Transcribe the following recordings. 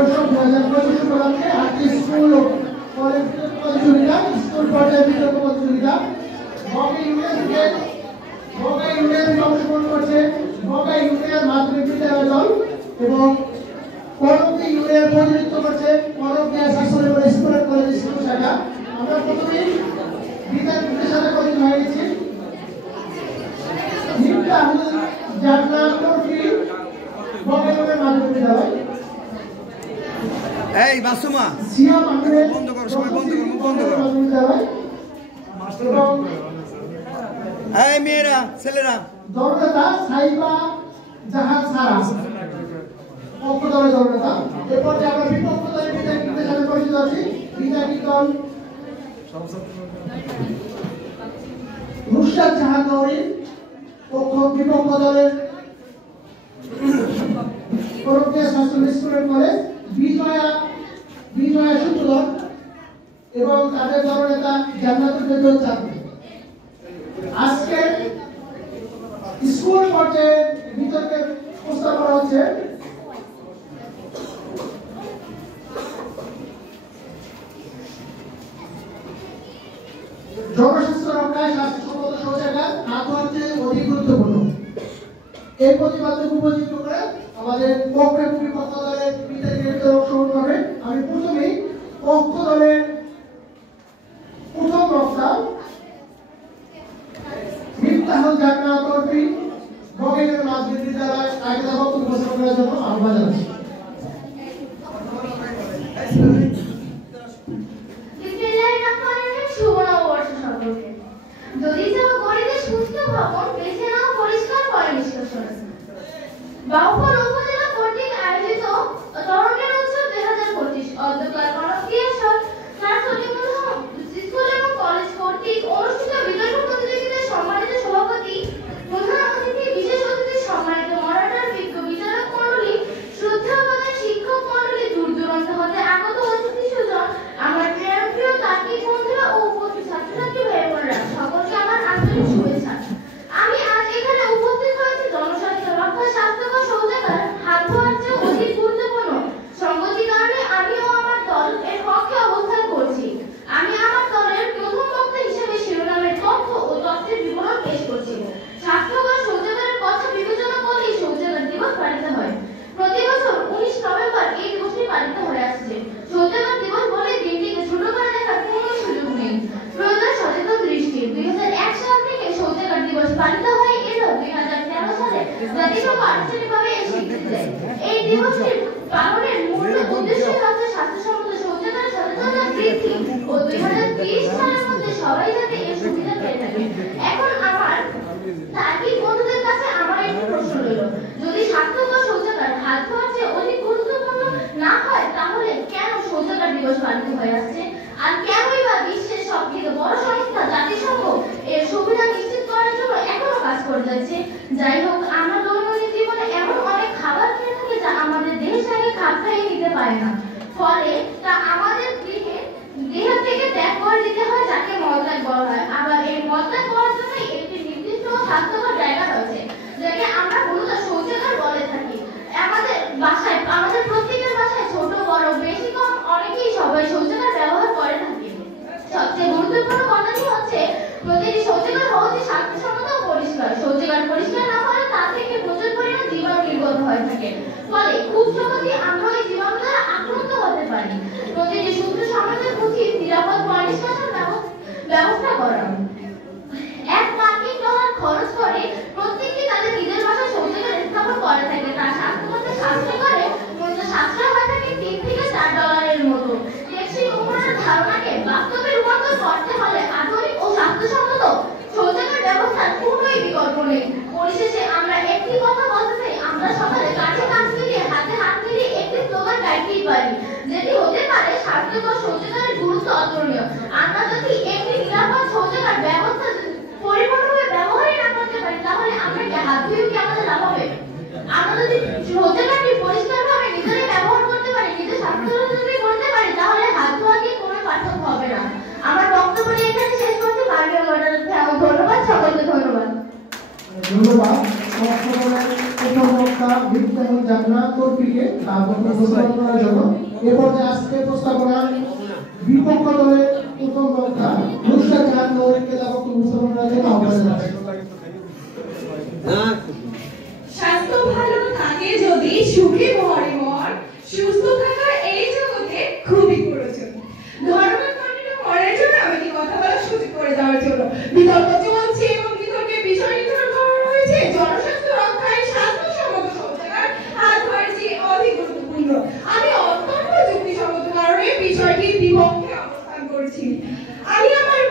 School প্রতিযোগিতা school পর্যায়ে বিতর্ক প্রতিযোগিতা বগাই ইউনিয়ন অংশগ্রহণ করছে বগাই ইউনিয়ন মাধ্যমিক বিদ্যালয় দল এবং করমদি ইউনিয়ন প্রতিনিধিত্ব করছে করমদি শাসন এবং স্কুল কলেজ স্কুল শাখা। আমরা প্রথমেই বিদ্যার্থীদের সাথে পরিচয় হয়ে গেছি। জান্নাত টরফি বগাই ইউনিয়ন মাধ্যমিক বিদ্যালয়। এই মাসুমা সিয়াম আহমেদ বন্ধ করো, সবাই বন্ধ করো, মুখ বন্ধ করো। এই মেয়েরা ছেলেরা দৌড়াতা সাইবা জাহাজ সারা পক্ষ দলে দৌড়াতা। এরপর যে আমরা বিপক্ষ দলের বিদ্যার্থীদের সাথে পরিচিত আছি। বিদ্যার্থী দল নুসরাত জাহান নওরীন বিপক্ষ দলের করমদিয়া শাসন স্কুলের কলেজ বিজয়া সূত্রধর এবং তাদের দলনেতা জান্নাতুল ফেরদৌস চাকরি। আজকে স্কুল পর্যায়ে বিতর্কের প্রস্তাব করা হচ্ছে জনস্বাস্থ্য রক্ষায় স্বাস্থ্যসম্মত শৌচাগার আদৌ অধিক গুরুত্বপূর্ণ। এই প্রতিবাদকে উপযুক্ত করে আমাদের পক্ষে বিপক্ষ দলের বিতর্কে অংশগ্রহণ করবে। আমি প্রথমেই পক্ষ দলের প্রথম বক্তা মিফতাহুল জান্নাত টরফি বগাই ইউনিয়ন মাধ্যমিক বিদ্যালয় আগে বক্তব্য উপস্থাপন করার জন্য আহ্বান জানাচ্ছি। যদি চাও গরিবে সুস্থ ভবন বেছে নাও পরিষ্কার পরিবেশ। বাউফল উপজেলা কর্তৃক আয়োজিত তরুণের উৎসব 2025 অধ্যকার করমদিয়া স্কুল এবং কলেজ কর্তৃক অনুষ্ঠিত বিতর্ক প্রতিযোগিতায় সম্মানিত সভাপতি, প্রধান অতিথি, বিশেষ অতিথি, সম্মানিত মডারেটর, বিজ্ঞ বিচারক মণ্ডলী, শ্রদ্ধাবান শিক্ষক মণ্ডলী, দূর দূরান্ত হতে আগত অতিথি সুজন, আমার প্রিয় তার্কিক বন্ধুরা ও উপস্থিত ছাত্রছাত্রী ভাই বোনেরা, সকলকে আমার আন্তরিক শুভেচ্ছা। আমি আজ এখানে উপস্থিত হয়েছি জনস্বাস্থ্য রক্ষা স্বাস্থ্যকর শৌচাগার হাত ধোয়ার চেয়ে অধিক গুরুত্বপূর্ণ সংগতির কারণে আমি ও আমার দল এর পক্ষে অবস্থান করছি। আমি আমার দলের প্রথম বক্তা হিসেবে শিরোনামের তথ্য ও তথ্যের বিবরণ পেশ করছি। স্বাস্থ্যকর শৌচাগারের কথা বিবেচনা করলে শৌচাগার দিবস পালিত হয়। প্রতি বছর 19 নভেম্বর এই দিবসটি পালিত হয়ে আসছে। শৌচাগার দিবস বলে দিনটিকে ছোট করে দেখার কোনো সুযোগ নেই। প্রয়োজন সচেতন দৃষ্টি। 2001 সাল থেকে শৌচাগার দিবস পালিত হয় এবং 2013 সালে জাতিসংঘ আনুষ্ঠানিকভাবে এর স্বীকৃতি দেয়। এই দিবসটি পালনের মূল উদ্দেশ্য হচ্ছে স্বাস্থ্যসম্মত শৌচাগারের সচেতনতা বৃদ্ধি ও 2030 সালের মধ্যে সবাই যাতে এর সুবিধা পেয়ে থাকে। এখন আমার তার্কিক বন্ধুদের কাছে আমার একটি প্রশ্ন রইল, যদি স্বাস্থ্যকর শৌচাগার হাত ধোয়ার চেয়ে অধিক গুরুত্বপূর্ণ না হয় তাহলে কেন শৌচাগার দিবস পালিত হয়ে আসছে? আর কেনই বা বিশ্বের সবথেকে বড় সংস্থা জাতিসংঘ এর সুবিধা নিশ্চিত করার জন্য এখনো কাজ করে যাচ্ছে? যাই হোক, আমরা দৈনন্দিন জীবনে এমন অনেক খাবার খেয়ে থাকি যা আমাদের দেহের সঙ্গে খাপ খাইয়ে নিতে পারে না, ফলে তা আমাদের দেহ থেকে ত্যাগ করে দিতে হয়, যাকে মলত্যাগ বলা হয়। আবার এই মলত্যাগ করার জন্য একটি নির্দিষ্ট স্বাস্থ্যকর জায়গা রয়েছে যাকে আমরা মূলত শৌচাগার বলে থাকি। আমাদের প্রত্যেকের বাসায় ছোট বড় বেশি কম অনেকেই সবাই শৌচাগার ব্যবহার করে থাকে। সবচেয়ে গুরুত্বপূর্ণ কথাটি হচ্ছে প্রতিটি শৌচাগার হওয়া উচিত স্বাস্থ্যসম্মত ও পরিষ্কার। শৌচাগার পরিষ্কার না হলে তা থেকে প্রচুর পরিমাণ জীবাণু নির্গত হয়ে থাকে, ফলে খুব সহজেই আমরা ওই জীবাণু দ্বারা আক্রান্ত হতে পারি। প্রতিটি সুস্থ সমাজের উচিত নিরাপদ পরিষ্কারের ব্যবস্থা করা। $1 খরচ করে প্রত্যেকটি তাদের নিজের বাসায় শৌচাগার স্থাপন করে থাকে। তার স্বাস্থ্যকরে মূলত সাশ্রয় হয়ে থাকে $3 থেকে $4 মতো। টেকসই উন্নয়নের ধারণাকে বাস্তবে রূপান্তর করতে হলে আধুনিক ও স্বাস্থ্যসম্মত শৌচাগার ব্যবস্থার কোনোই বিকল্প নেই। পরিশেষে আমরা একটি কথা বলতে চাই, আমরা সকালে কাঁধে কাঁধ মিলিয়ে হাতে হাত মিলিয়ে একটি স্লোগান গাইতেই পারি, যেটি হতে পারে স্বাস্থ্যকর শৌচাগারের গুরুত্ব অতুলনীয়। আমরা যদি একটি নিরাপদ শৌচাগার ব্যবস্থা পরিপূর্ণভাবে ব্যবহারই না করতে পারি তাহলে আমরা কি হাত ধুয়ে কি আমাদের লাভ হবে? আমরা যদি শৌচাগারটি পরিষ্কারভাবে নিজেরাই ব্যবহার করতে পারি, নিজের স্বাস্থ্যের যদি করতে পারি, তাহলে হাত ধোয়া কি কোনো পার্থক্য হবে না। আমার বক্তব্যটি এখানে শেষ করছি। ধন্যবাদ সকলকে। ধন্যবাদ। ধন্যবাদ। যেমন জান্নাত তৌফিকে বক্তব্য করার জন্য এ পর্যায়ে আজকে প্রস্তাবনা বিপক্ষ দলের প্রথম বক্তা নুসরাত জাহান নওরীকে বক্তব্য উপস্থাপন করার জন্য আহ্বান জানাচ্ছি। স্বাস্থ্য ভালো থাকে যদি সুখে ভরে মন, সুস্থ থাকা এই জগতে খুবই প্রয়োজন। ধর্মের কন্টিনিউ করার জন্য আমি কথা বলার সুযোগ করে দেওয়ার জন্য বিতর্ক চলছে এবং বিতর্কের বিষয় নির্ধারণ করা হয়েছে জনস্বাস্থ্য রক্ষায় স্বাস্থ্যসম্মত শৌচাগার হাত ধোয়ার যে অধিক গুরুত্বপূর্ণ। আমি অত্যন্ত যুক্তিসঙ্গত কারণে বিষয়টির বিপক্ষে অবস্থান করছি। আমি আমার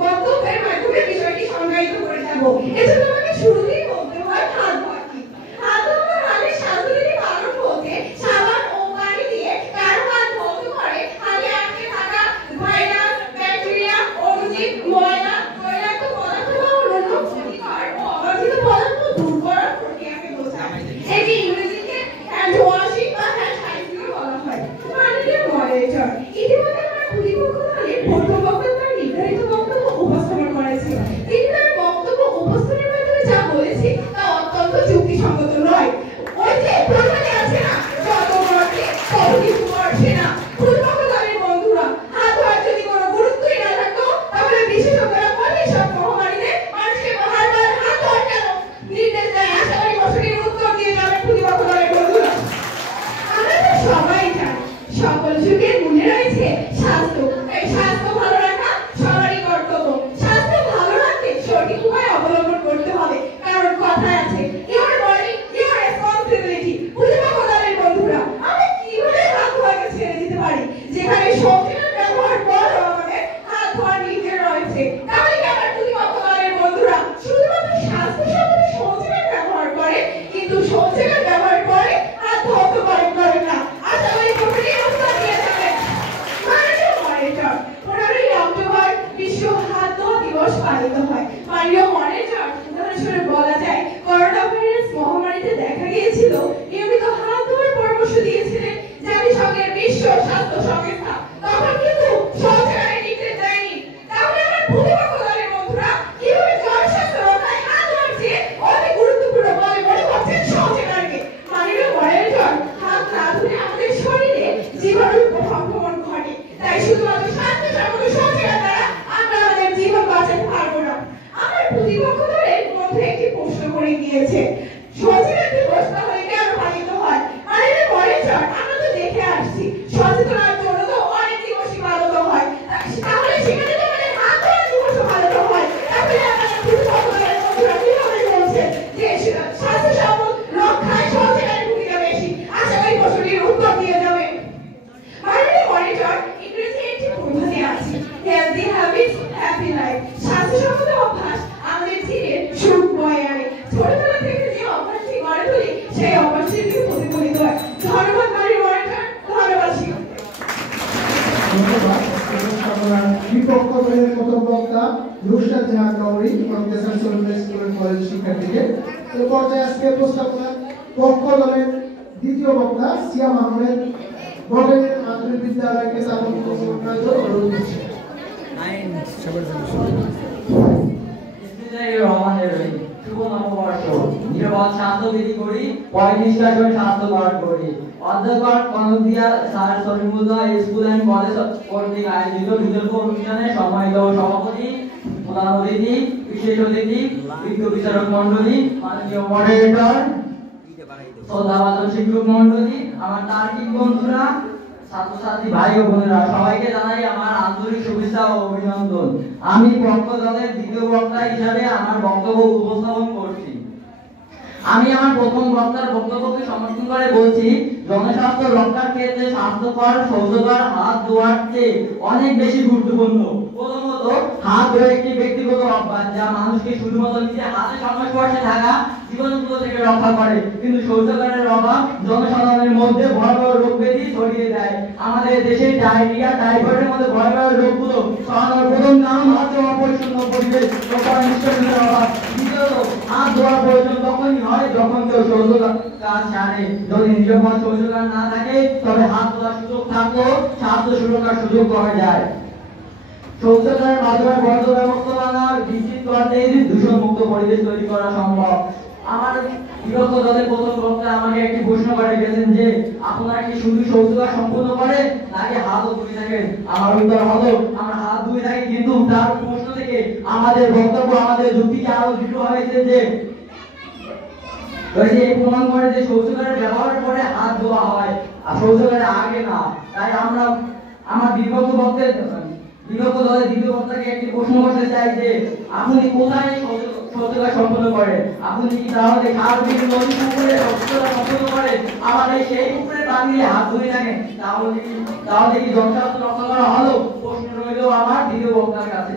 বক্তব্যের মাধ্যমে বিষয়টি সংজ্ঞায়িত করে যাব। এজন্য আমাকে শুরুতেই বলতে হয় হাত ধোয়া কি। হাত ধোয়া মানে স্বাস্থ্যবিধি পালন বলতে সাবান ও পানি দিয়ে কারো হাত ধুতে করে হাতে আটকে থাকা ভাইরাস, ব্যাকটেরিয়া, অণুজীব, ময়লা, তৈলাক্ত পদার্থ বা অন্যান্য ক্ষতিকর ও অবাঞ্ছিত পদার্থ দূর করার প্রক্রিয়াকে বোঝায়। একে ইংরেজিতে হ্যান্ড ওয়াশিং বা হ্যান্ড হাইজিন বলা হয়। পানিতে মডারেটর ইতিমধ্যে আমার প্রতিপক্ষ দলের প্রথম বক্তা নির্ধারিত বক্তব্য উপস্থাপন করেছে। তিনি তার বক্তব্য উপস্থাপনের মাধ্যমে যা বলেছে তা অত্যন্ত যুক্তিসঙ্গত নয়। ওই যে প্রমাণে আছে না, যত মরছে তত কিছু মরছে না। প্রতিপক্ষ দলের বন্ধুরা, হাত ধোয়ার যদি কোনো গুরুত্বই না থাকতো তাহলে বিশেষজ্ঞরা কোথায় সব মহামারীতে মানুষকে বারবার হাত ধোয়ার কেন নির্দেশ দেয়? আশা করি প্রশ্নের উত্তর দিয়ে যাবে প্রতিপক্ষ দলের বন্ধুরা। আমরা তো সবাই জানি সকল যুগের মনে রয়েছে স্বাস্থ্য। এই স্বাস্থ্য ভালো রাখা সবারই কর্তব্য। স্বাস্থ্য ভালো রাখতে সঠিক উপায় অবলম্বন করতে হবে, কারণ কথায় আছে ইওর বডি ইওর রেসপন্সিবিলিটি। প্রতিপক্ষ দলের বন্ধুরা, আমরা কিভাবে হাত ধোয়াকে ছেড়ে দিতে পারি যেখানে শৌচাগার ব্যবহার বন্ধ আমাদের হাত ধোয়ার নির্দেশ রয়েছে? তাহলে কি আমার প্রতিপক্ষ দলের বন্ধুরা শুধুমাত্র স্বাস্থ্যসম্মত শৌচাগার ব্যবহার করে কিন্তু শৌচাগার ব্যবহার করে হাত ধোয়াতে করেন না? আশা করি প্রশ্নের উত্তর দিয়ে যাবেন। মাননীয় মনিটর, 15ই অক্টোবর বিশ্ব হাত ধোয়া দিবস পালিত হয়। মাননীয় মনিটর, উদাহরণস্বরূপ বলা যায় করোনা ভাইরাস মহামারীতে দেখা গিয়েছিল নিয়মিত হাত ধোয়ার পরামর্শ দিয়েছিলেন জাতিসংঘের বিশ্ব স্বাস্থ্য সংস্থা। তখন কিন্তু শৌচাগারে নির্দেশ দেয়নি। তাহলে আমার প্রতিপক্ষ দলের বন্ধুরা কিভাবে জনস্বাস্থ্য রক্ষায় হাত ধোয়ার চেয়ে অধিক গুরুত্বপূর্ণ বলে মনে করছেন শৌচাগারকে? মাননীয় মনিটর, হাত না ধুলে আমাদের শরীরে জীবাণুর সংক্রমণ ঘটে। তাই শুধুমাত্র স্বাস্থ্যসম্মত শৌচাগার দ্বারা আমরা আমাদের জীবন বাঁচাতে পারবো না। আমার প্রতিপক্ষ দলের বন্ধু একটি প্রশ্ন করে গিয়েছে, শৌচাগার দিবস তাহলে কেন পালিত হয়? মাননীয় মনিটর, আমরা তো দেখে আসছি সচেতনার জন্য তো অনেক দিবসই পালিত হয়, তাহলে সেখানে তো আমাদের হাত ধোয়ার দিবসও পালিত হয়। তাহলে আমাদের প্রতিপক্ষ দলের বন্ধুরা কিভাবে বলছে যে স্বাস্থ্যসম্মত রক্ষায় শৌচাগারের ভূমিকা বেশি? আশা করি প্রশ্নটির উত্তর দিয়ে যাবে। মাননীয় মনিটর, ইংরেজি একটি প্রবাদে আছে, হেলদি হ্যাবিটস হ্যাপি লাইফ। স্বাস্থ্যসম্মত অভ্যাস আমাদের জীবনে সুখ বয়ে আনে। ছোটবেলা থেকে যে অভ্যাসটি গড়ে তুলি সেই অভ্যাসের দিকে প্রতিফলিত হয়। ধন্যবাদ মাননীয় মনিটর, ধন্যবাদ শিক্ষক। ধন্যবাদ। উপস্থাপনার বিপক্ষ দলের প্রথম বক্তা Nusrat Jahan Nowri professor Salimullah school and college শিক্ষার্থীকে। এই পর্যায়ে আজকে উপস্থাপনা পক্ষ দলের দ্বিতীয় বক্তা সিয়াম আহমেদ বড়ের আঞ্চলিক বিদ্যালয়কে স্থাপন করার জন্য অনুরোধ করছি। আইন সবার জন্য শুভ নববর্ষ। নিরাপদ স্বাস্থ্যবিধি করি, পরিনিষ্কাশন স্বাস্থ্য পালন করি। অধ্যক্ষ Kanakdia sir Salimullah school and college কর্তৃক আয়োজিত বিতর্ক অনুষ্ঠানে সম্মানিত সভাপতি, প্রধান অতিথি, বিশেষ অতিথি, বিজ্ঞ বিচারক মন্ডলী, মাননীয় মডারেটর, শ্রদ্ধাভাজন শিক্ষক মন্ডলী, আমার তার্কিক বন্ধুরা, ছাত্রছাত্রী ভাই ও বোনেরা, সবাইকে জানাই আমার আন্তরিক শুভেচ্ছা ও অভিনন্দন। আমি পক্ষ দলের দ্বিতীয় বক্তা হিসাবে আমার বক্তব্য উপস্থাপন করছি। আমি আমার প্রথম বক্তার বক্তব্যকে সমর্থন করে বলছি, জনস্বাস্থ্য রক্ষার ক্ষেত্রে স্বাস্থ্যকর শৌচাগার হাত ধোয়ার চেয়ে অনেক বেশি গুরুত্বপূর্ণ। প্রথমত, হাত ধোয়া একটি ব্যক্তিগত অভ্যাস যা মানুষকে শুধুমাত্র নিজের হাতের সংস্পর্শে থাকা জীবাণুগুলো থেকে রক্ষা করে, কিন্তু শৌচাগারের অভাব জনসাধারণের মধ্যে ভয়াবহ রোগ ব্যাধি ছড়িয়ে দেয়। আমাদের দেশে ডায়রিয়া, টাইফয়েডের মধ্যে ভয়াবহ রোগগুলো ছড়ানোর প্রথম কারণ হচ্ছে অপরিচ্ছন্ন পরিবেশ ও পরিষ্কারের অভাব। দ্বিতীয়ত, হাত ধোয়ার প্রয়োজন তখনই হয় যখন কেউ শৌচাগার ছাড়ে। যদি নিরাপদ শৌচাগার না থাকে তবে হাত ধোয়ার সুযোগ থাকলেও স্বাস্থ্য সুরক্ষার সুযোগ কমে যায়। শৌচাগারের মাধ্যমে বর্জ্য ব্যবস্থাপনা নিশ্চিত করতে দূষণ মুক্ত পরিবেশ তৈরি করা সম্ভব। আমার বিরক্ত দলের প্রথম বক্তা আমাকে একটি প্রশ্ন করে গেলেন যে আপনারা কি শুধু শৌচাগার সম্পূর্ণ করেন নাকি হাতও ধুয়ে থাকেন? আমার উত্তর হলো আমরা হাত ধুয়ে থাকি, কিন্তু তার প্রশ্ন থেকে আমাদের বক্তব্য আমাদের যুক্তিকে আরো দৃঢ় হয়েছে যে এই প্রমাণ করে যে শৌচাগারের ব্যবহার করে হাত ধোয়া হয় আর শৌচাগারের আগে না। তাই আমরা আমার বিভক্ত দলের দ্বিতীয় বক্তাকে একটি প্রশ্ন করতে চাই যে আপনি কোথায় শৌচাগার সম্পন্ন করেন? আপনি কি তাহলে খাল বিল নদী পুকুরে শৌচাগার সম্পন্ন করেন? আমাদের সেই পুকুরে পানি দিয়ে হাত ধুয়ে থাকেন, তাহলে কি জনস্বাস্থ্য রক্ষা করা হলো? প্রশ্ন রইল আমার দ্বিতীয় বক্তার কাছে।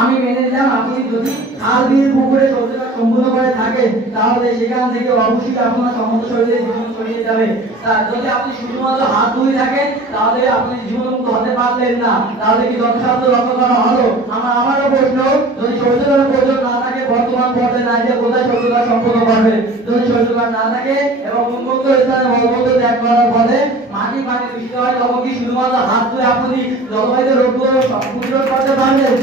আমি মেনে নিলাম আপনি যদি খাল বিল পুকুরে শৌচাগার সম্পূর্ণ করে থাকেন তাহলে সেখান থেকে অবশ্যই আপনার সমস্ত শরীরে জীবন ছড়িয়ে যাবে। যদি আপনি শুধুমাত্র হাত ধুয়ে থাকেন তাহলে আপনি জীবনমুক্ত হতে পারলেন না, তাহলে কি জনস্বাস্থ্য রক্ষা করা হলো? আমারও প্রশ্ন, যদি শৌচাগারের প্রয়োজন না থাকে বর্তমান পর্যায়ে না যে কোথায় শৌচাগার সম্পন্ন করবে? যদি শৌচাগার না থাকে এবং উন্মুক্ত স্থানে মলমূত্র ত্যাগ করার ফলে মাটি পানি দূষিত হয় তখন কি শুধুমাত্র হাত ধুয়ে আপনি জলবায়ু রোগগুলো প্রতিরোধ করতে পারবেন?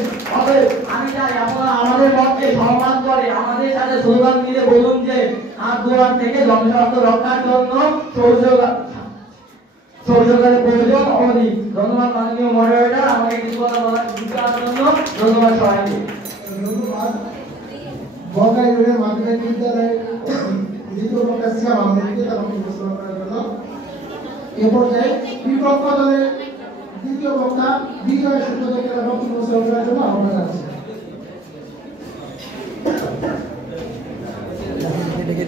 আমি চাই আপনারা আমাদের মতকে সম্মান করে আমাদের সাথে স্লোগান মিলে বলুন যে হাত ধোয়ার থেকে জনস্বাস্থ্য রক্ষার জন্য শৌচাগারের প্রয়োজন অধিক। ধন্যবাদ মাননীয় মডারেটর, আমাকে কিছু কথা বলার সুযোগ দেওয়ার জন্য। ধন্যবাদ সবাইকে। ধন্যবাদ। বগাই রোডের মাধ্যমিক বিদ্যালয়ের দ্বিতীয় বক্তা ছিলাম আমাদেরকে তার উপস্থাপন করার জন্য। এ পর্যায়ে বিপক্ষ দলের দ্বিতীয় বক্তা বিজয় সূত্রকে বক্তব্য উপস্থাপন করার জন্য আহ্বান জানাচ্ছি। দেখে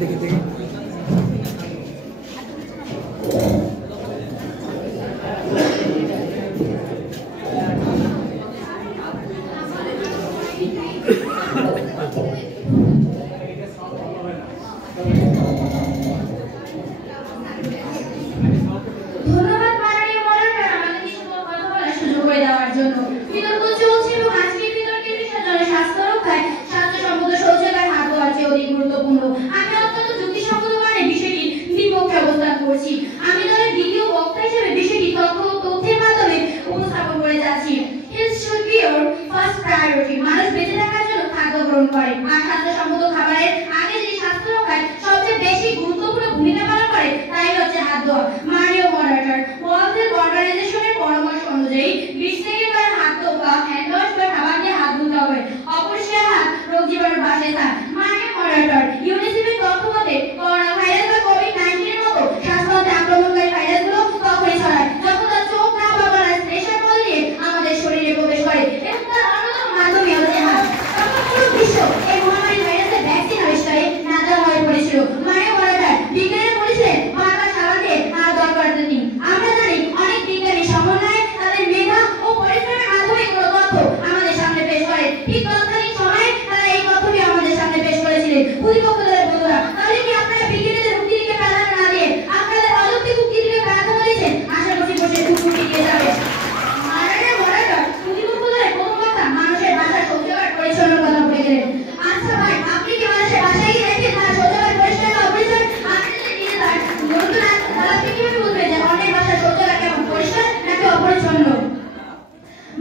ধন্যবাদ মাননীয় মডারেটর আমাকে কিছু কথা বলার সুযোগ করে দেওয়ার জন্য। বিতর্ক চলছে এবং আজকের বিতর্কের বিষয় জনস্বাস্থ্য রক্ষায় স্বাস্থ্যসম্মত শৌচাগার হাত ধোয়ার চেয়ে অধিক গুরুত্বপূর্ণ। আমি অত্যন্ত যুক্তিসঙ্গত কারণে বিষয়টির বিপক্ষে অবস্থান করছি। আমি দলের দ্বিতীয় বক্তা হিসেবে বিষয়টি তথ্যের মাধ্যমে উপস্থাপন করে যাচ্ছি। Health should be your first priority. মানুষ বেঁচে থাকার জন্য খাদ্য গ্রহণ করে, আর স্বাস্থ্যসম্মত খাবারের আগে যে স্বাস্থ্য রক্ষায় সবচেয়ে বেশি গুরুত্বপূর্ণ ভূমিকা পালন করে তাই হচ্ছে হাত ধোয়া। মাননীয় মডারেটর, ওয়ার্ল্ড হেলথ অর্গানাইজেশনের পরামর্শ অনুযায়ী 20 সেকেন্ড পরে হাত ধোয়া, হ্যান্ড ওয়াশ বা সাবান দিয়ে হাত ধুতে হবে। অপরিষ্কার হাত রোগ জীবাণু বাসস্থান। মাননীয় মডারেটর, ইউনিসেফের তথ্য মতে করোনা ভাইরাস বা কোভিড-19 এর মতো শ্বাসতন্ত্রে আক্রমণকারী ভাইরাসগুলো তখনই ছড়ায় যখন তা চোখ, নাক বা গলার প্রেশার বল দিয়ে আমাদের শরীরে প্রবেশ করে এবং তার অন্যতম মাধ্যমে হচ্ছে হাত। তখন পুরো বিশ্ব এই মহামারী ভাইরাসের ভ্যাকসিন আবিষ্কারে নাজেহাল হয়ে পড়েছিল। মাননীয় মডারেটর, বিজ্ঞানীরা বলেছিলেন বারবার সাবান দিয়ে হাত ধোয়ার দরকার নেই। আমরা জানি অনেক বিজ্ঞানী সমন্বয়ে তাদের মেধা ও পরিশ্রমের মাধ্যমে কোনো তথ্য আমাদের সামনে পেশ করে। ঠিক তৎকালীন সময়ে তারা এই তথ্যটি আমাদের সামনে পেশ করেছিলেন। প্রতিপক্ষ দলের বন্ধুরা, তাহলে কি আপনারা বিজ্ঞানীদের উক্তিটিকে প্রাধান্য না দিয়ে আপনাদের অযৌক্তিক উক্তিটিকে প্রাধান্য দিয়েছেন? আশা করছি বসে উক্তি দিয়ে যাবে। মাননীয় মডারেটর, প্রতিপক্ষ দলের প্রথম বক্তা মানুষের বাসার শৌচাগার পরিচ্ছন্ন কথা বলে গেলেন। আচ্ছা ভাই, আপনি কি মানুষের বাসায় গিয়ে দেখেন তারা শৌচাগার পরিষ্কার না অপরিষ্কার? আপনি যদি নিজে তার নতুন তাহলে আপনি কিভাবে বুঝবেন যে অন্যের বাসার শৌচাগার কেমন পরিষ্কার নাকি অপরিচ্ছন্ন?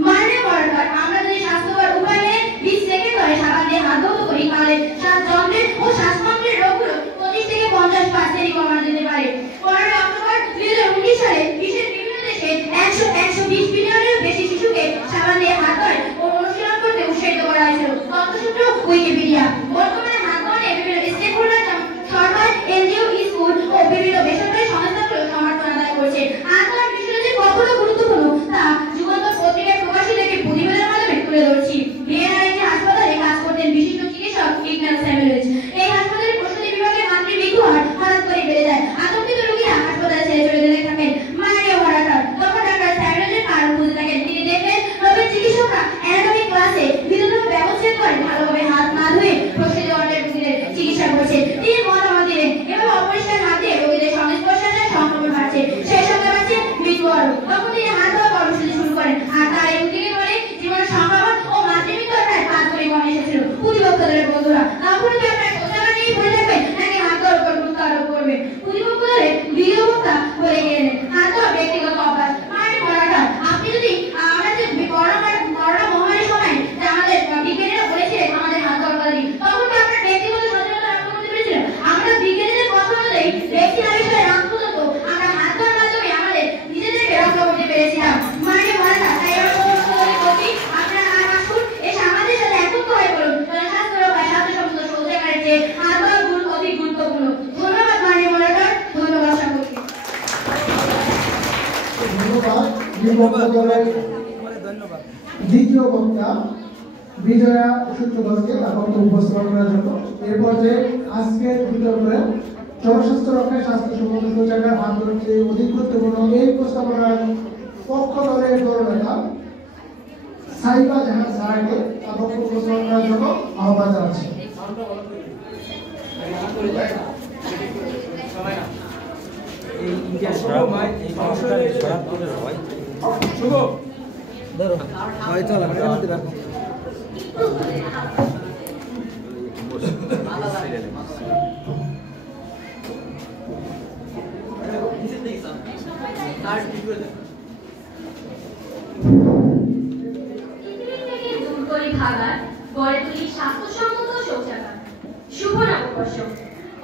মাননীয় মডারেটর, আমরা যদি স্বাস্থ্যকর উপায় মেনে 20 সেকেন্ড ধরে সাবান দিয়ে হাত ধুতে করি তাহলে শ্বাসযন্ত্রের ও শ্বাসতন্ত্রের রোগগুলো 25 থেকে 50% কমানো যেতে পারে। 15 অক্টোবর 2019 সালে বিশ্বের বিভিন্ন দেশে 120 বিলিয়নেরও বেশি শিশুকে সাবান দিয়ে হাত ধোয় ও অনুশীলন করতে উৎসাহিত করা হয়েছিল। তথ্যসূত্র উইকিপিডিয়া। বর্তমানে হাত ধোয়া নিয়ে বিভিন্ন স্টেক হোল্ডার যেমন সরকার, এনজিও, স্কুল ও বিভিন্ন বেসরকারি সংস্থাগুলো সমর্থন আদায় করছে। হাত ধোয়ার বিষয়টি যে কতটা গুরুত্বপূর্ণ তা যুগান্তর পত্রিকায় প্রকাশিত একটি প্রতিবেদনের মাধ্যমে তুলে ধরছি। ভিয়েনার একটি হাসপাতালে কাজ করতেন বিশিষ্ট চিকিৎসক ইগনাস স্যামুয়েলস। এই হাসপাতালের প্রসূতি বিভাগে মাতৃ মৃত্যু হার হঠাৎ করে বেড়ে যায়। আতঙ্কিত রোগীরা হাসপাতালে ছেড়ে চলে যেতে থাকেন। মাননীয় মডারেটর, তখন ডাক্তার স্যামুয়েলসের কারণ খুঁজে থাকেন। তিনি দেখলেন রোগীর চিকিৎসকরা অ্যানাটমিক ক্লাসে বিদ্যুৎ ব্যবচ্ছেদ করে ভালোভাবে হাত না ধুয়ে প্রসূতি ওয়ার্ডের রোগীদের চিকিৎসা করছে। তিনি মতামত দিলেন এভাবে অপরিষ্কার হাত দিয়ে রোগীদের সংস্পর্শে সংক্রমণ বাড়ছে, সেই সঙ্গে বাড়ছে মৃত্যু আরও। তখন তিনি হাত ধোয়া কর্মসূচি শুরু করেন, আর তার এই উদ্যোগের ফলে জীবন সংক্রমণ ও মাতৃমৃত্যুর প্রায় 5 গুণে কমে এসেছিল। প্রতিপক্ষ দলের বন্ধুরা, তারপরে কি আপনারা শৌচাগার নিয়ে পড়ে থাকবেন নাকি হাত ধোয়ার উপর গুরুত্ব আরোপ করবেন? প্রতিপক্ষ দলের দ্বিতীয় বক্তা বলে গেলেন হাত ধোয়া ব্যক্তিগত অভ্যাস। মাননীয় মডারেটর, আপনি যদি আমরা যে করোনা মহামারীর সময় যে আমাদের বিজ্ঞানীরা বলেছিলেন আমাদের হাত ধোয়ার কথা, তখন কি আপনার ধন্যবাদ বিপক্ষ দলের ধন্যবাদ দ্বিতীয় বক্তা বিজয়া সূত্রধরকে তার বক্তব্য উপস্থাপন করার জন্য। এরপর যে আজকের বিতর্কে জনস্বাস্থ্য রক্ষায় স্বাস্থ্যসম্মত শৌচাগার হাত ধরতে অধিক গুরুত্বপূর্ণ এই প্রস্তাবনার পক্ষ দলের দলনেতা সাইবা জাহান সারাকে তার বক্তব্য উপস্থাপন করার জন্য আহ্বান জানাচ্ছি। এই ইন্ডিয়ান সবাই এই সমস্যাটা সরাব করে হয় শুভ ধরো হয়তো আমাদের মধ্যে রাখো গড়ে তুলি স্বাস্থ্যসম্মত শৌচাগার। শুভ নববর্ষ।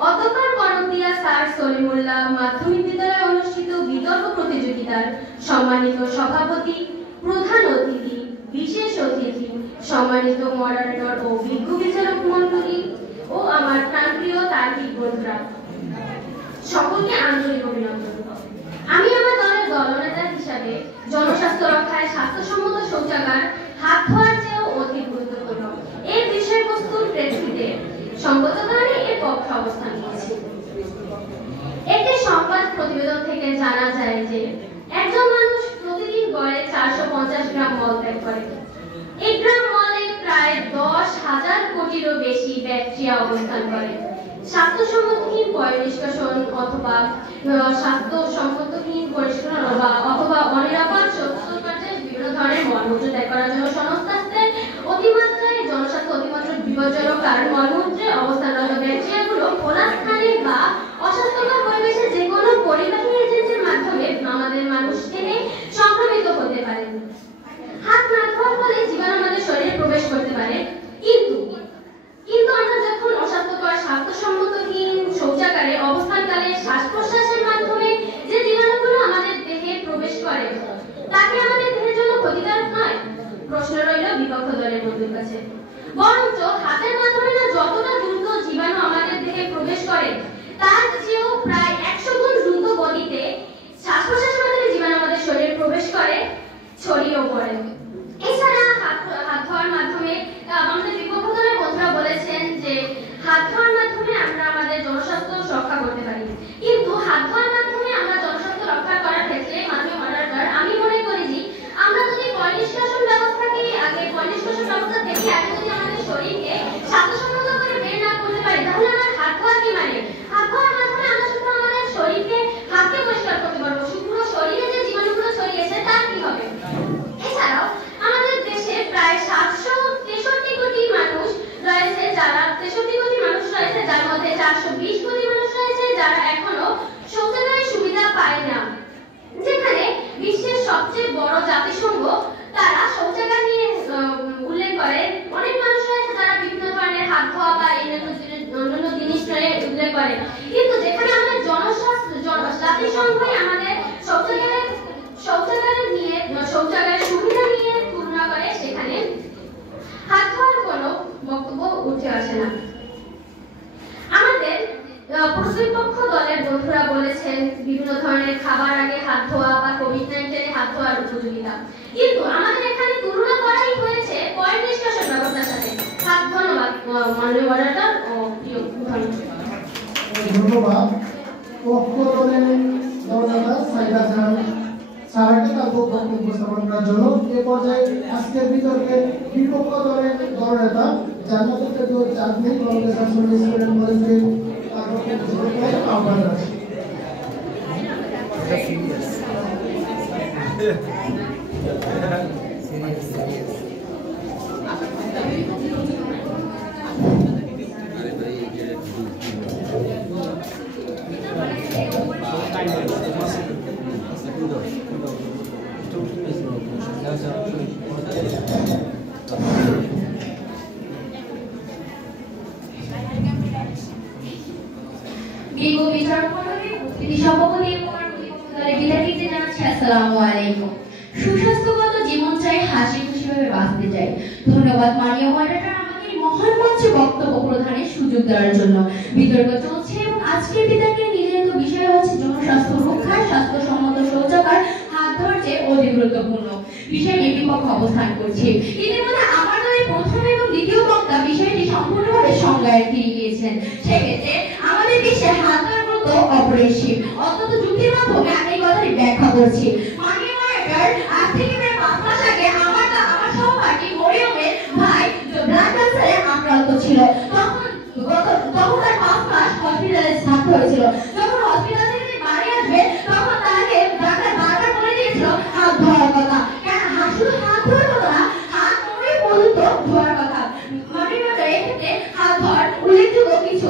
অতঃপর করমদিয়া স্যার সলিমুল্লাহ মাধ্যমিক বিদ্যালয়ে অনুষ্ঠিত বিতর্ক প্রতিযোগিতার সম্মানিত সভাপতি, প্রধান অতিথি, বিশেষ অতিথি, সম্মানিত মডারেটর ও বিজ্ঞ বিচারক মণ্ডলী ও আমার প্রাণপ্রিয় তার্কিক বন্ধুরা, সকলকে আন্তরিক অভিনন্দন। আমি আমার দলের দলনেতা হিসাবে জনস্বাস্থ্য রক্ষায় স্বাস্থ্যসম্মত শৌচাগার হাত ধোয়ার চেয়েও অধিক গুরুত্বপূর্ণ এই বিষয়বস্তুর প্রেক্ষিতে সঙ্গত কারণে এর পক্ষে অবস্থান নিয়েছি। একটি সংবাদ প্রতিবেদন থেকে জানা যায় যে একজন মানুষ প্রতিদিন গড়ে 450 গ্রাম মল ত্যাগ করে। এই গ্রাম মলে প্রায় 10,000 কোটিরও বেশি ব্যাকটেরিয়া অবস্থান করে। স্বাস্থ্যসম্মতহীন পয় নিষ্কাশন অথবা স্বাস্থ্যসম্মতহীন পরিষ্কার অথবা অনিরাপদ শৌচকার্যে বিভিন্ন ধরনের মলমূত্র ত্যাগ করার জন্য সংস্থাদের অতিমাত্রায় জনস্বাস্থ্য অতিমাত্রা বিপজ্জনক আর মলমূত্রে অবস্থানরত ব্যাকটেরিয়াগুলো খোলা স্থানে বা অস্বাস্থ্যকর পরিবেশে যে কোনো পরিবাহী এজেন্টের মাধ্যমে আমাদের মানুষ থেকে সংক্রমিত হতে পারে। হাত না ধোয়ার ফলে জীবাণু আমাদের শরীরে প্রবেশ করতে পারে, কিন্তু আমরা যখন অস্বাস্থ্যকর স্বাস্থ্যসম্মতহীন শৌচাগারে অবস্থানকালে শ্বাস প্রশ্বাসের মাধ্যমে যে জীবাণুগুলো আমাদের দেহে প্রবেশ করে তাকে আমাদের দেহের জন্য ক্ষতিকারক নয়? প্রশ্ন রইল বিপক্ষ দলের বন্ধুর কাছে। বরঞ্চ হাতের মাধ্যমে না যতটা দ্রুত জীবাণু আমাদের দেহে প্রবেশ করে তার চেয়েও প্রায় 100 গুণ দ্রুত গতিতে শ্বাস প্রশ্বাসের মাধ্যমে জীবাণু আমাদের শরীরে প্রবেশ করে, ছড়িয়েও পড়ে। এছাড়া হাত ধোয়ার মাধ্যমে আমাদের বিপক্ষ দলের বন্ধুরা বলেছেন যে হাত ধোয়ার মাধ্যমে আমরা আমাদের জনস্বাস্থ্য রক্ষা করতে পারি, কিন্তু হাত ধোয়ার মাধ্যমে আমরা জনস্বাস্থ্য রক্ষা করার ক্ষেত্রে মাননীয় মডারেটর আমি মনে করি যে আমরা যদি পয় নিষ্কাশন ব্যবস্থা থেকে আগে যদি আমাদের শরীরকে স্বাস্থ্যসম্মত করে বের না করতে পারি তাহলে আমার হাত ধোয়া কি মানে? হাত ধোয়ার মাধ্যমে আমরা শুধু আমাদের শরীরকে হাতকে পরিষ্কার করতে পারবো, পুরো শরীরে যে জীবাণুগুলো ছড়িয়েছে তার কি হবে? এছাড়াও আমাদের দেশে প্রায় 763 কোটি মানুষ রয়েছে, যারা 63 কোটি মানুষ রয়েছে, যার মধ্যে 420 কোটি মানুষ রয়েছে যারা এখনো শৌচালয়ের সুবিধা পায় না। যেখানে বিশ্বের সবচেয়ে বড় জাতিসংঘ তারা শৌচাগার নিয়ে উল্লেখ করে, অনেক মানুষ রয়েছে যারা বিভিন্ন ধরনের হাত ধোয়া বা অন্যান্য জিনিস নিয়ে উল্লেখ করে, কিন্তু যেখানে আমাদের জাতিসংঘই আমাদের শৌচাগারের সুবিধা নিয়ে তুলনা করে, সেখানে হাত ধোয়ার কোনো বক্তব্য উঠে আসে না। আমাদের প্রতিপক্ষ দলের বন্ধুরা বলেছেন বিভিন্ন ধরনের খাবার আগে হাত ধোয়া বা কোভিড-19 হাত ধোয়ার উপযোগিতা, কিন্তু আমাদের এখানে তুলনা করাই হয়েছে পয় নিষ্কাশন ব্যবস্থার সাথে। ধন্যবাদ মাননীয় মডারেটর ও প্রিয় ধন্যবাদ। পক্ষ দলের দলনেতা সাইবা জাহান সারাকে তার বক্তব্য উপস্থাপন করার জন্য এ পর্যায়ে আজকের বিতর্কে বিপক্ষ দলের দলনেতা জান্নাতুল ফেরদৌস চাঁদনী কংগ্রেস আসলে স্টুডেন্ট বলেছে তার বক্তব্য উপস্থাপন করার আহ্বান জানাচ্ছি। সুস্বাস্থ্যগত জীবন চাই, হাসি খুশিভাবে বাঁচতে চাই। ধন্যবাদ মাননীয় মডারেটর আমাকে মহান মঞ্চে বক্তব্য প্রদানের সুযোগ দেওয়ার জন্য। বিতর্ক চলছে এবং আজকের বিতর্কের নির্ধারিত বিষয় হচ্ছে জনস্বাস্থ্য রক্ষায় স্বাস্থ্যসম্মত শৌচাগার হাত ধোয়ার যে বিষয়টির বিপক্ষে অবস্থান করছি। ইতিমধ্যে আমার দলের প্রথম এবং দ্বিতীয় বক্তা বিষয়টি সম্পূর্ণভাবে সংজ্ঞায় ফিরে গিয়েছেন। সেক্ষেত্রে আমাদের দেশে হাত ধোয়ার গুরুত্ব অপরিসীম। অত্যন্ত যুক্তির মাধ্যমে আমি এই কথাটি ব্যাখ্যা করছি। মাননীয় মডারেটর, আজ থেকে প্রায় 5 মাস আগে আমার সহপাঠী মরিয়মের ভাই ব্লাড ক্যান্সারে আক্রান্ত ছিল। তখন তার 5 মাস হসপিটালে থাকতে হয়েছিল। যখন হসপিটাল থেকে বাড়ি আসবে তখন তাকে ডাক্তার বারবার বলে দিয়েছিল হাত ধোয়ার কথা। কেন শুধু হাত ধোয়ার কথা না, হাত মুড়ে পর্যন্ত ধোয়ার কথা। মাননীয় এক্ষেত্রে হাত ধোয়ার উল্লেখযোগ্য কিছু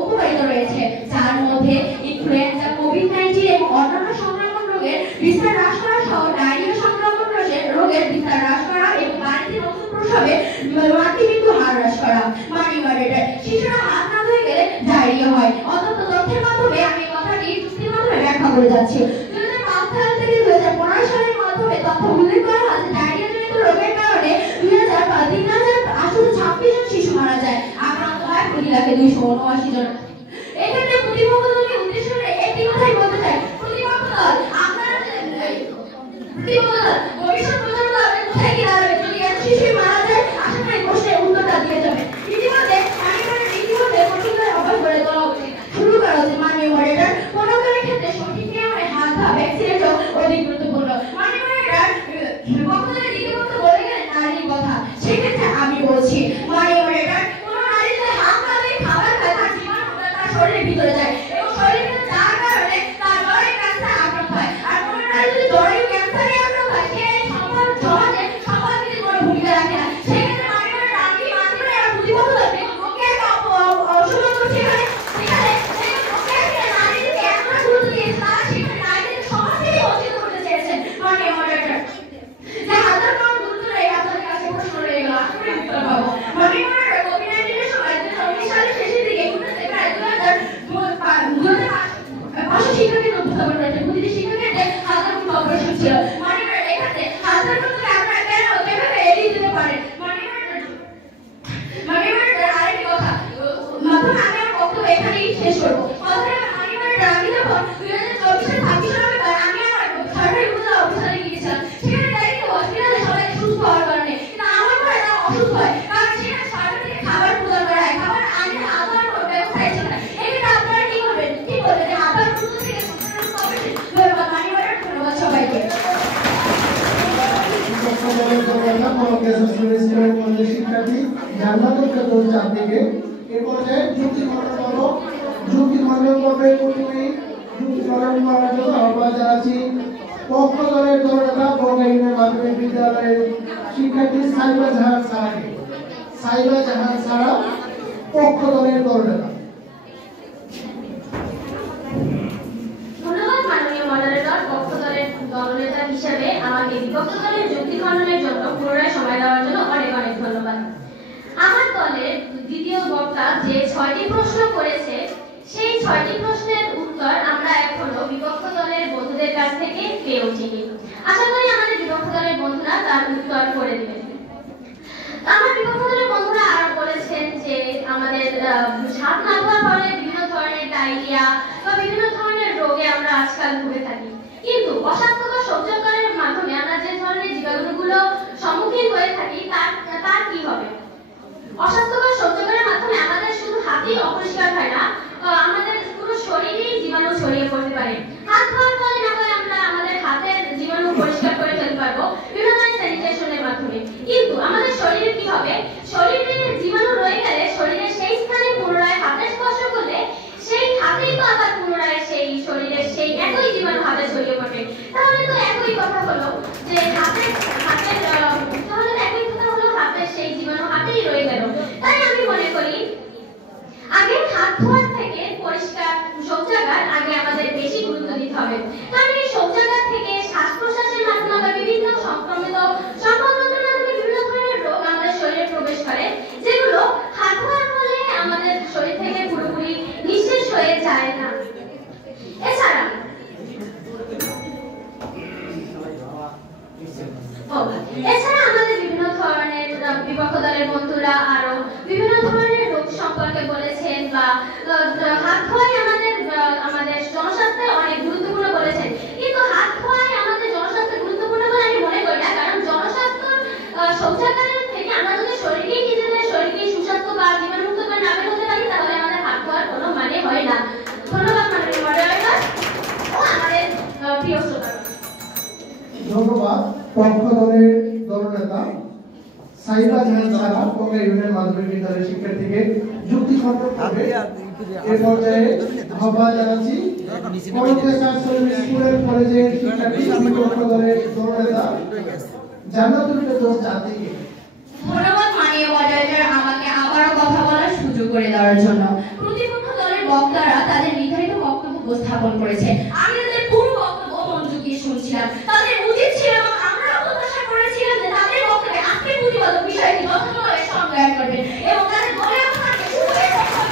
উপকারিতা রয়েছে, যার মধ্যে ইনফ্লুয়েঞ্জা, কোভিড-19 এবং অন্যান্য সংক্রমণ রোগের বিস্তার হ্রাস করা সহ ডায়রিয়া সংক্রমণ রোগের বিস্তার হ্রাস করা এবং বাড়িতে নতুন প্রসবে মাতৃমৃত্যু হার হ্রাস করা। মাননীয় মডারেটর, শিশুরা হাত না ধুয়ে গেলে ডায়রিয়া হয়। অত্যন্ত তথ্যের মাধ্যমে আমি এই কথাটি যুক্তির মাধ্যমে ব্যাখ্যা করে যাচ্ছি। 2005 সাল থেকে 2015 সালের মাধ্যমে তথ্য উল্লেখ করা হয়েছে ডায়রিয়া জনিত রোগের কারণে 3,826 জন শিশু মারা যায়, আক্রান্ত হয় 2,279 জন। এক্ষেত্রে প্রতিপক্ষ দলকে উদ্দেশ্য করে একটি কথাই বলতে চাই, প্রতিপক্ষ দল আপনারা ভবিষ্যৎ প্রজন্ম কোথায় গিয়ে দাঁড়াবে যদি এত শিশু মারা যায়? আশা করি প্রশ্নের উত্তরটা দিয়ে যাবে। ইতিমধ্যে প্রতিকারের অভ্যাস করে তোলা উচিত, শুরু করা উচিত। মাননীয় মডারেটর, প্রকারের ক্ষেত্রে সঠিক নিয়মে হাত ধোয়া ভ্যাকসিনেশন অধিক গুরুত্বপূর্ণ। মাননীয় মডারেটর, বক্তাদের দ্বিতীয়ত বলে গেলেন নারীর কথা। সেক্ষেত্রে আমি বলছি, মাননীয় মডারেটর, কোনো নারী যদি হাত না ধুয়ে খাবার খায় তার জীবাণু তার শরীরের ভিতরে যায় এবং শরীরের ভিতরে যাওয়ার কারণে তার জ্বরে ক্যান্সার আক্রান্ত হয়। আর কোনো নারী যদি জ্বরে ক্যান্সারে আক্রান্ত হয় সে সমাজে সমাজনীতির কোনো ভূমিকা রাখে না। সেক্ষেত্রে মাননীয় মডারেটর, আমি কি মানতে পারি আর প্রতিপক্ষ দল লোককে একটা অসম্মান করছে এখানে? সেখানে নারীদেরকে এতটা গুরুত্ব দিয়েছে, তারা সেখানে নারীদেরকে সমাজ থেকে বঞ্চিত করতে চেয়েছেন। মাননীয় মডারেটর, যে হাজার পাউন্ড গুরুত্ব রয়ে আপনাদের কাছে প্রশ্ন রয়ে গেল, আশা করি উত্তর পাবো। মাননীয় মডারেটর, কোভিড-19 এর সময় 2019 সালের শেষের দিকে প্রায় 2,500 শিক্ষাকেন্দ্র উপস্থাপন করেছে। প্রতিটি শিক্ষাকেন্দ্রে হাজার কোটি অপারেশন ছিল। মাননীয় মডারেটর, এখানে হাজার কোটি আপনারা কিভাবে এড়িয়ে দিতে পারেন? মাননীয় মডারেটর, আরেকটি কথা মাধ্যমে আমি আমার বক্তব্য এখানেই শেষ করবো। মাননীয় মডারেটর, আমি যখন 2024 সালের 26 নভেম্বর আমি আমার সরকারি উপজেলা অফিসারে গিয়েছিলাম, সেখানে দেখি হসপিটালে সবাই সুস্থ হওয়ার কারণে, কিন্তু আমার পরে তারা অসুস্থ হয় কারণ সেখানে সরকার থেকে খাবার প্রদান করা হয়, খাবার আগে হাত ধোয়ার কোনো ব্যবস্থাই ছিল না। এক্ষেত্রে আপনারা কি করবেন? কি বলবেন? হাত ধোয়ার গুরুত্ব থেকে ধন্যবাদ। মাননীয় মডারেটর, ধন্যবাদ সবাইকে। শিক্ষার্থী জান্নাতুল ফেরদৌস চাঁদ থেকে এ পর্যায়ে যুক্তি খণ্ডন করবে। প্রথমে যুক্তি খণ্ডন করার জন্য আহ্বান জানাচ্ছি পক্ষ দলের দলনেতা বঙ্গাইনের মাধ্যমিক বিদ্যালয়ের শিক্ষার্থী সাইবা জাহান সারাকে। সাইবা জাহান সারা পক্ষ দলের দলনেতা। ধন্যবাদ মাননীয় মডারেটর। পক্ষ দলের দলনেতা হিসেবে আমাকে বিপক্ষ দলের যুক্তি খণ্ডনের জন্য পুনরায় সময় দেওয়ার জন্য অনেক অনেক ধন্যবাদ। আমার দলের দ্বিতীয় বক্তা যে 6টি প্রশ্ন করেছে সেই 6টি প্রশ্নের উত্তর আমরা এখনো বিপক্ষ দলের বন্ধুদের কাছ থেকে পেয়ে উঠিনি। আশা করি আমাদের বিপক্ষ দলের বন্ধুরা তার উত্তর করে দেবেন। আমার বিপক্ষ দলের বন্ধুরা আরো বলেছেন যে আমাদের হাত না ধোয়ার ফলে বিভিন্ন ধরনের ডায়রিয়া বা বিভিন্ন ধরনের রোগে আমরা আজকাল ভুগে থাকি, কিন্তু অস্বাস্থ্যকর শৌচাগারের মাধ্যমে আমরা যে ধরনের জীবাণুগুলো সম্মুখীন হয়ে থাকি তার কি হবে? অস্বাস্থ্যকর শৌচাগারের মাধ্যমে আমাদের শুধু হাতই অপরিষ্কার হয় না, আমাদের পুরো শরীরেই জীবাণু ছড়িয়ে পড়তে পারে। হাত ধোয়ার ফলে না হয় আমরা আমাদের হাতের জীবাণু পরিষ্কার করে ফেলতে পারবো বিভিন্ন ধরনের স্যানিটেশনের মাধ্যমে, কিন্তু আমাদের শরীরে কি হবে? শরীরে জীবাণু রয়ে গেলে শরীরের সেই স্থানে পুনরায় হাতে স্পর্শ করলে সেই হাতেই তো আবার পুনরায় সেই শরীরের সেই একই জীবাণু হাতে ছড়িয়ে পড়বে। তাহলে তো একই কথা হলো যে হাতের সেই জীবাণু হাতেই রয়ে গেল। তাই আমি মনে করি আগে হাত ধোয়ার থেকে পরিষ্কার শৌচাগার আগে আমাদের বেশি গুরুত্ব দিতে হবে, কারণ এই শৌচাগার থেকে শ্বাস প্রশ্বাসের মাধ্যমে বা বিভিন্ন সংক্রমণের মাধ্যমে বিভিন্ন ধরনের রোগ আমাদের শরীরে প্রবেশ করে, যেগুলো হাত ধোয়ার ফলে আমাদের শরীর থেকে পুরোপুরি নিঃশেষ হয়ে যায় না। এছাড়া আমাদের বিভিন্ন ধরনের বিপক্ষ দলের বন্ধুরা আরো বিভিন্ন ধরনের রোগ সম্পর্কে বলেছেন বা হাত ধোয়াই আমাদের জনস্বাস্থ্যে অনেক গুরুত্বপূর্ণ বলেছেন, কিন্তু হাত ধোয়াই আমাদের জনস্বাস্থ্যে গুরুত্বপূর্ণ বলে আমি মনে করি না, কারণ প্রিয় শ্রোতা। ধন্যবাদ। পক্ষ দলের দলনেতা সাইবা জাহান সারা কোকা ইউনিয়ন মাধ্যমিক বিদ্যালয়ের শিক্ষার্থীকে যুক্তি খণ্ডন করবে। এই পর্যায়ে আহ্বান জানাচ্ছি কলকাতা সার্ভিস স্কুলের কলেজের শিক্ষার্থী পক্ষ দলের দলনেতা জান্নাতুল ফেরদৌস জাতিকে। ধন্যবাদ মাননীয় মডারেটর, আমাকে আবারও কথা বলার সুযোগ করে দেওয়ার জন্য। প্রতিপক্ষ দলের বক্তারা তাদের নির্ধারিত বক্তব্য উপস্থাপন করেছে। আমি তাদের পুরো বক্তব্য মনোযোগ দিয়ে শুনছিলাম। তাদের উচিত ছিল এবং আমরাও প্রত্যাশা করেছিলাম যে তাদের বক্তব্যে আজকের প্রতিপাদক বিষয়টি যথাযথভাবে সংজ্ঞায়ন করবেন এবং তাদের দলের অবস্থানকে সুন্দরভাবে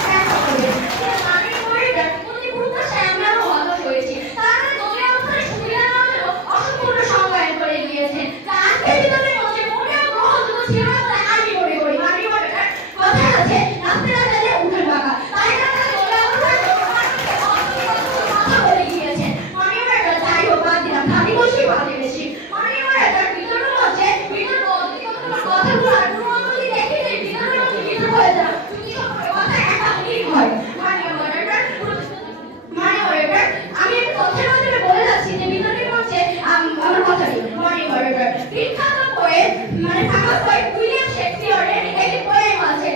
ব্যাখ্যা করবেন। কিন্তু মাননীয় মডারেটর, প্রতি প্রত্যাশায় আমরা হতাশ হয়েছি। তারা তাদের দলের অবস্থানের সুবিধা নেওয়ার জন্য অসম্পূর্ণ সংজ্ঞায়ন করে দিয়েছেন, যা আজকের বিতর্কের মধ্যে মোটেও গ্রহণযোগ্য ছিল না বলে আমি মনে করি। মাননীয় মডারেটর, কথা আছে নাচতে নাচতে উঠে বাঁকা, তাই তারা তাদের দলের অবস্থানের কথা বলে গিয়েছেন। মাননীয় মডারেটর, যাই হোক বাদ দিলাম, ধানি বসি বাদে বেশি। মাননীয় মডারেটর, বিতর্ক মঞ্চে বিতর্ক কথাগুলো আর পুরোপুরি দেখে যে বিতর্ক মঞ্চে বিতর্ক হয়ে যায় চুক্তি সম্পর্কে কথা একাধিক হয়। মাননীয় মডারেটর, আমি একটা তথ্যের মাধ্যমে বলে যাচ্ছি যে বিতর্কের মঞ্চে আমার কথাটি। মাননীয় মডারেটর, বিখ্যাত পোয়েট famous poet উইলিয়াম শেক্সপিয়রের একটি পোয়েম আছে।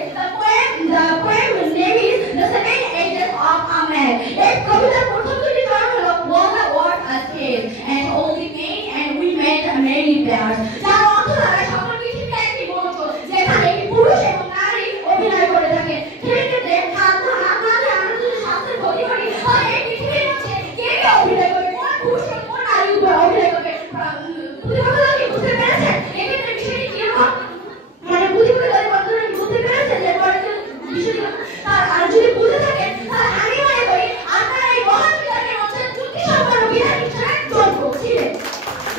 The poem name is The Seven Ages of a Man. এই কবিতার প্রথম দুটি চরণ হলো Was the world a stage and all the men and women many players, যার অর্থ দ্বারা সকল পৃথিবীতে একটি মঞ্চ যেখানে পুরুষ এবং নারী অভিনয় করে থাকে। সেক্ষেত্রে আমরা যদি শাস্ত্রের ক্ষতি করি তাহলে এই পৃথিবীর মধ্যে কে কে অভিনয় করবে, কোন পুরুষ এবং কোন নারী অভিনয় করবে, প্রতিপক্ষ কি বুঝতে পেরেছেন? এক্ষেত্রে বিষয়টি কি হবে? প্রতিপক্ষ দলের বক্তারা কি বুঝতে পেরেছেন যে বিষয়টি আর যদি বুঝে থাকেন তাহলে আমি মনে করি আপনারা এই মহান বিতর্কের মধ্যে যুক্তি সম্পন্ন বিধান হিসেবে যোগ্য ছিলেন।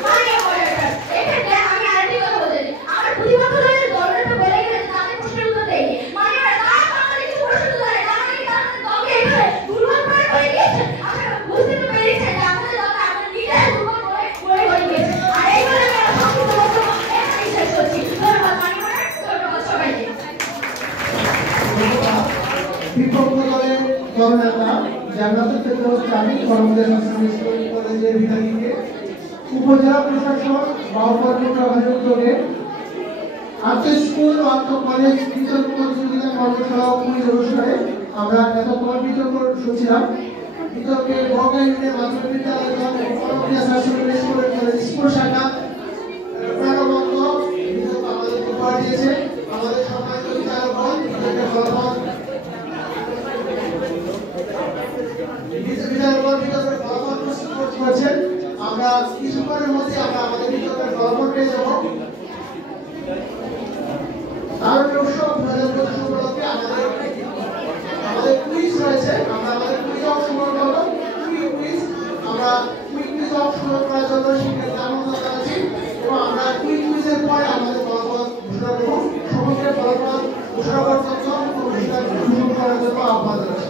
মাননীয় মডারেটর, এক্ষেত্রে আমি আরেকটি কথা বলতে চাই। আমার প্রতিপক্ষ দলের দলনেতা বলে গেলেন তাদের প্রশ্নের উত্তর দেয়নি। মাননীয় তারা বাংলাদেশে প্রশ্ন তুলে তারা নাকি তাদের দলকে এখানে দুর্বল করে দিয়েছেন। আপনারা বুঝতে তো পেরেছেন যে আমাদের দলকে আপনারা নিজেরাই দুর্বল করে দিয়েছেন। আর এই বলে আমি আমার সংক্ষিপ্ত বক্তব্য এখানেই শেষ করছি। ধন্যবাদ মাননীয় মডারেটর, ধন্যবাদ সবাইকে। বিপক্ষ দলের দলনেতা জান্নাতুল ফেরদৌস জাতি কলকাতা সার্ভিস স্কুল কলেজের বিদ্যার্থীকে উপজেলা প্রশাসন বাউপাড়ার উদ্যোগে আন্তঃস্কুল ও আন্তঃকলেজ বিতর্ক প্রতিযোগিতা কর্মশালা ও কুইজ অনুষ্ঠানে আমরা এতক্ষণ বিতর্ক শুনছিলাম। বিতর্কে বঙ্গা ইউনিয়ন মাধ্যমিক বিদ্যালয় কলকাতা সার্ভিস স্কুলের কলেজ স্কুল শাখা প্রাণবন্ত বিতর্ক আমাদের উপহার দিয়েছে। আমাদের সম্মানিত বিচারকগণ বিতর্কের ফলাফল প্রস্তুত করছেন। আমরা কিছুক্ষণের মধ্যে আমরা আমাদের বিতর্কের ফলাফল পেয়ে যাব। তারুণ্য উৎসব 2025 উপলক্ষে আমাদের কুইজ রয়েছে। আমরা আমাদের কুইজে অংশগ্রহণ করব। আমরা কুইজে অংশগ্রহণ করার জন্য শিক্ষার্থীদের আমন্ত্রণ জানাচ্ছি এবং আমরা কুইজের পরে আমাদের ফলাফল ঘোষণা করব। সমগ্র ফলাফল ঘোষণা করার জন্য করার জন্য আহ্বান জানাচ্ছি।